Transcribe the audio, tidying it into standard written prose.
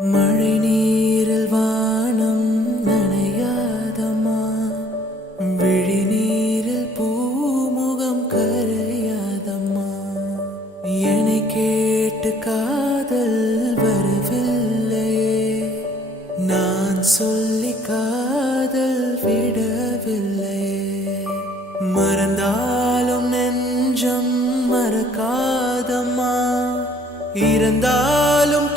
மழை நீரில் வானம் நனையாதம்மா, விழி நீரில் பூமுகம் கரையாதம்மா. என்னை கேட்டு காதல் வரவில்லையே, நான் சொல்லி காதல் விடவில்லையே. மறந்தாலும் நெஞ்சம் மறக்காதம்மா, இறந்தாலும்